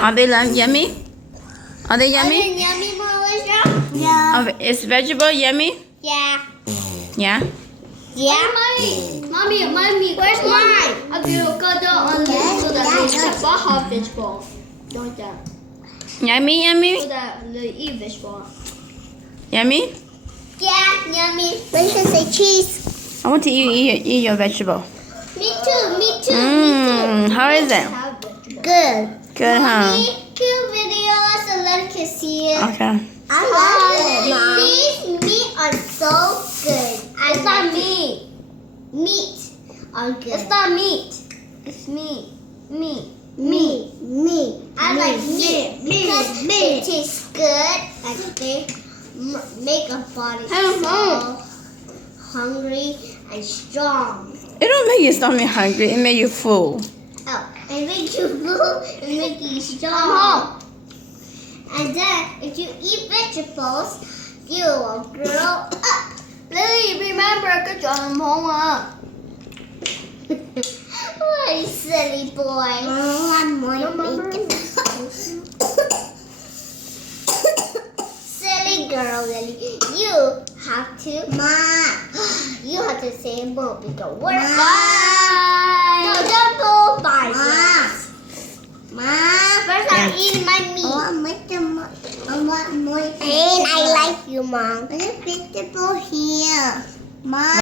Are they yummy? Are they yummy? Are they yummy, Malisha? Yeah. Is vegetable yummy? Yeah. Yeah. Yeah. Mommy, where's mine? I will cut on this so that they have half vegetable. Don't that. Yummy, yummy? So that they eat vegetable. Yummy? Yeah, yummy. Malisha say cheese. I want to eat your vegetable. Me too. How is it? Good. Good, huh? Mommy, cute videos so let us can see it. Okay. I love it, Mom. These meat are so good. It's not meat. Meat are good. It's not meat. It's meat. Meat. I like meat because it tastes good and they make our body so hungry and strong. It don't make your stomach hungry. It make you full. Oh, it makes you full. It makes you strong. And then, if you eat vegetables, you will grow up. Lily, remember, good job, Mama. What a silly boy. Silly girl, Lily. You have to, you have to say more because we're bye. No, don't go bye. First, I'm eating my meat. I want more. And I like you, Mom. There's a vegetable here. Mom.